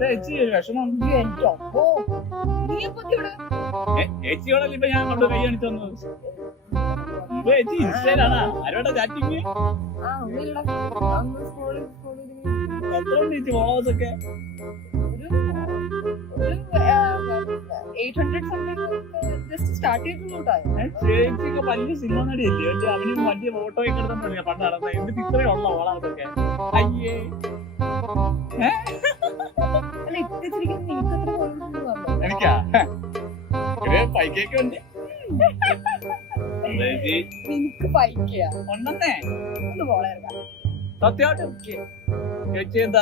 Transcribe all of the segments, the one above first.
ചേച്ചി ഒരു വിഷമം. ചേച്ചിയോടല്ല ഇപ്പൊ ഞാൻ കൊണ്ട് കൈ കാണിച്ചു തന്നത്. ചേച്ചി ഇൻസ്റ്റയിലാണ് ആരോടെ ചാറ്റിങ്? എത്ര ഉണ്ട് ചേച്ചി ഫോളോവേഴ്സ് ഒക്കെ? 800 ചേച്ചിക്ക് വലിയ സിനിമ നടിയല്ലേ? അവന് വലിയ ഫോട്ടോ ഒക്കെ എടുത്തോണ്ടില്ല പണ്ട് നടന്ന. എന്നിട്ട് ഇത്രയും ഉള്ള ഫോളോവേഴ്സൊക്കെ? അയ്യേ എനിക്കാ പൈക്കൊക്കെ ഉണ്ട്. ഉണ്ടെന്നേ സത്യമായിട്ട് ചേച്ചി എന്താ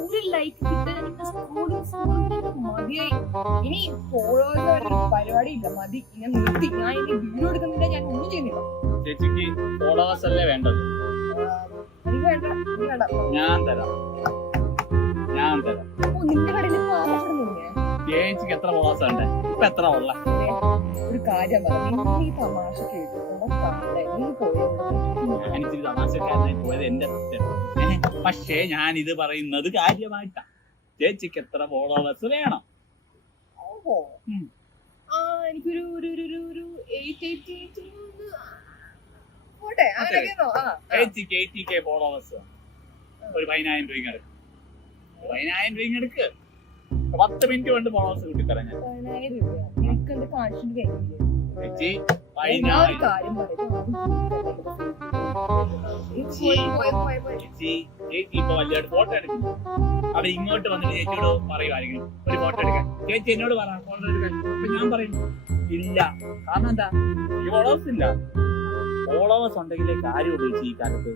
ഒരു ലൈക്ക് കിട്ടാൻ മതിയായി. ഇനി ഫോളോവേഴ്സ് പരിപാടി ഇല്ല, മതി. ഞാൻ നിർത്തി. ഞാൻ ഇനി വീഡിയോ എടുക്കുന്നില്ല, ഞാൻ ഒന്നും ചെയ്യുന്നില്ല. ചേച്ചിക്ക് ഫോളോവേഴ്സ് അല്ലേ വേണ്ടത്? എനിക്ക് വേണ്ട, നീ വേണ്ട. ഞാൻ തരാം. നിന്റെ കടയിൽ ചേച്ചിക്ക് എത്ര ഫോളോവേഴ്സ് ഉണ്ട് ഇപ്പൊ? എത്ര ഉള്ള? ഒരു കാര്യം പറഞ്ഞു, ഈ തമാശ കേട്ടു എനിക്ക് തമാശക്കാരനായി പോയത് എന്റെ തെറ്റാണ്. പക്ഷേ ഞാൻ ഇത് പറയുന്നത് കാര്യമായിട്ടാ. ചേച്ചിക്ക് എത്ര ഫോളോവേഴ്സ് വേണം? എനിക്കൊരു ചേച്ചിക്ക് 80K ഫോളോവേഴ്സ്. ഒരു 10,000 രൂപ എടുക്കും. 10,000 രൂപ എടുക്ക്. 10 മിനിറ്റ് കൊണ്ട് ഫോളോവേഴ്സ് കിട്ടിത്തരാം ഞാൻ. 10,000 രൂപ എനിക്ക് എന്റെ കാശിന്റെ കഴിഞ്ഞില്ലേ? ചേച്ചി ചേച്ചി ഇപ്പൊ വലിയ ഫോട്ടോ എടുക്കുന്നു. അവ ഇങ്ങോട്ട് വന്നിട്ട് ചേച്ചിയോട് പറയുമായിരിക്കും ഒരു ഫോട്ടോ എടുക്കാൻ. ചേച്ചി എന്നോട് പറ ഫോട്ടോ എടുക്കാൻ. അപ്പൊ ഞാൻ പറയും ഇല്ല. കാരണം എന്താ? ഈ ഫോളോവേഴ്സ് ഇല്ല. ഫോളോവേഴ്സ് ഉണ്ടെങ്കിലേ കാര്യമുള്ളൂ ചേച്ചി ഈ കാലത്ത്.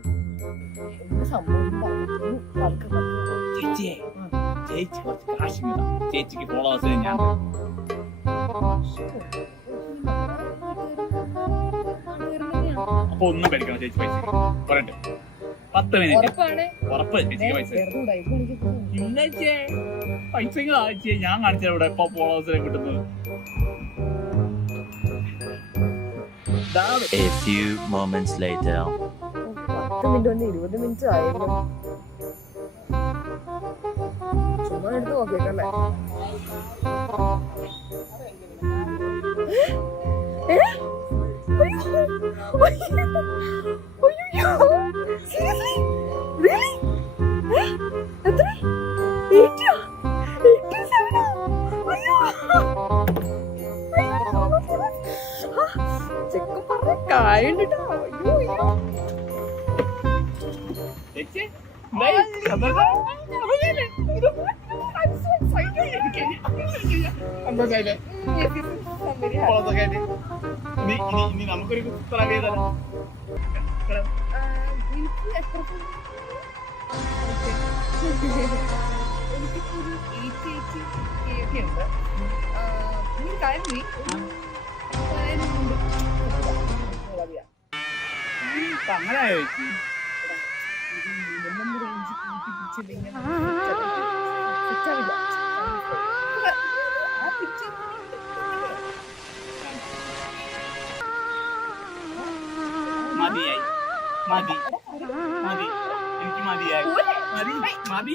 ചേച്ചിയെ ചേച്ചി കുറച്ച് കാശ് കിട്ടാം. ചേച്ചിക്ക് ഫോളോവേഴ്സിന് ഞാൻ അപ്പൊ ഒന്നും പേടിക്കണം. ചേച്ചി പൈസ പറയട്ടെ. 10 മിനിറ്റ് ഉറപ്പ് ചേച്ചിക്ക് പൈസ ഇല്ല. പൈസ ഞാൻ കാണിച്ചാൽ ഇവിടെ ഇപ്പൊ ഫോളോവേഴ്സിനെ കിട്ടുന്നത്. A few moments later. 10 minute വന്ന് 20 മിനിറ്റ് ആയിരുന്നു. ചുമ്മാ എടുത്ത് നോക്കിയേക്കല്ലേ? ചെക്കൻ പറഞ്ഞ കാര്യം നമുക്കൊരു അങ്ങനെ മതിയായി. മതി എനിക്ക് മതിയായി. മതി.